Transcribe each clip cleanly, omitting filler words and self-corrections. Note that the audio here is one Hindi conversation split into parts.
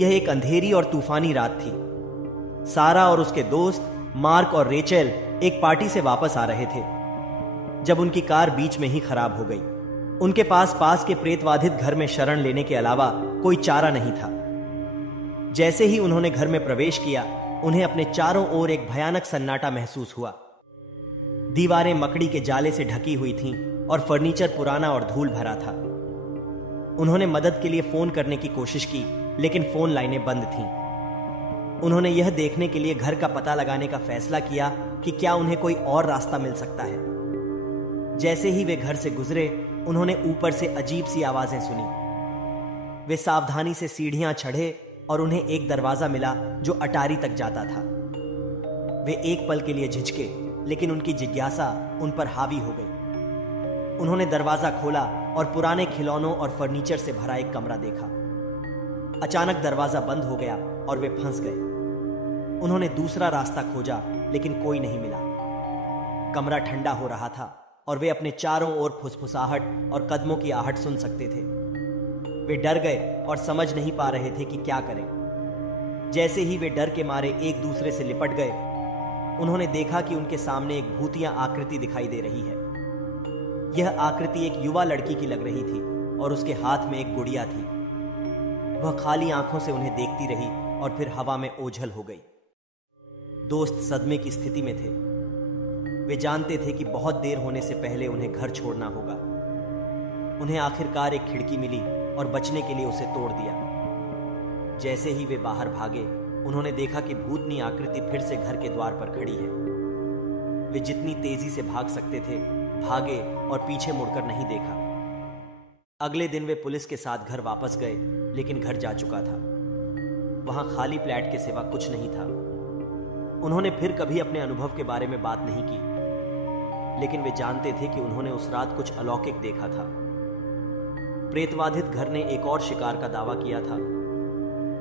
यह एक अंधेरी और तूफानी रात थी। सारा और उसके दोस्त मार्क और रेचेल एक पार्टी से वापस आ रहे थे जब उनकी कार बीच में ही खराब हो गई। उनके पास के प्रेतवाधित घर में शरण लेने के अलावा कोई चारा नहीं था। जैसे ही उन्होंने घर में प्रवेश किया, उन्हें अपने चारों ओर एक भयानक सन्नाटा महसूस हुआ। दीवारें मकड़ी के जाले से ढकी हुई थीं और फर्नीचर पुराना और धूल भरा था। उन्होंने मदद के लिए फोन करने की कोशिश की, लेकिन फोन लाइनें बंद थीं। उन्होंने यह देखने के लिए घर का पता लगाने का फैसला किया कि क्या उन्हें कोई और रास्ता मिल सकता है। जैसे ही वे घर से गुजरे, उन्होंने ऊपर से अजीब सी आवाजें सुनी। वे सावधानी से सीढ़ियां चढ़े और उन्हें एक दरवाजा मिला जो अटारी तक जाता था। वे एक पल के लिए झिझके, लेकिन उनकी जिज्ञासा उन पर हावी हो गई। उन्होंने दरवाजा खोला और पुराने खिलौनों और फर्नीचर से भरा एक कमरा देखा। अचानक दरवाजा बंद हो गया और वे फंस गए। उन्होंने दूसरा रास्ता खोजा, लेकिन कोई नहीं मिला। कमरा ठंडा हो रहा था और वे अपने चारों ओर फुसफुसाहट और कदमों की आहट सुन सकते थे। वे डर गए और समझ नहीं पा रहे थे कि क्या करें। जैसे ही वे डर के मारे एक दूसरे से लिपट गए, उन्होंने देखा कि उनके सामने एक भूतिया आकृति दिखाई दे रही है। यह आकृति एक युवा लड़की की लग रही थी और उसके हाथ में एक गुड़िया थी। वह खाली आंखों से उन्हें देखती रही और फिर हवा में ओझल हो गई। दोस्त सदमे की स्थिति में थे। वे जानते थे कि बहुत देर होने से पहले उन्हें घर छोड़ना होगा। उन्हें आखिरकार एक खिड़की मिली और बचने के लिए उसे तोड़ दिया। जैसे ही वे बाहर भागे, उन्होंने देखा कि भूतनी आकृति फिर से घर के द्वार पर खड़ी है। वे जितनी तेजी से भाग सकते थे भागे और पीछे मुड़कर नहीं देखा। अगले दिन वे पुलिस के साथ घर वापस गए, लेकिन घर जा चुका था। वहां खाली फ्लैट के सिवा कुछ नहीं था। उन्होंने फिर कभी अपने अनुभव के बारे में बात नहीं की, लेकिन वे जानते थे कि उन्होंने उस रात कुछ अलौकिक देखा था। प्रेतवाधित घर ने एक और शिकार का दावा किया था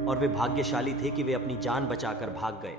और वे भाग्यशाली थे कि वे अपनी जान बचाकर भाग गए।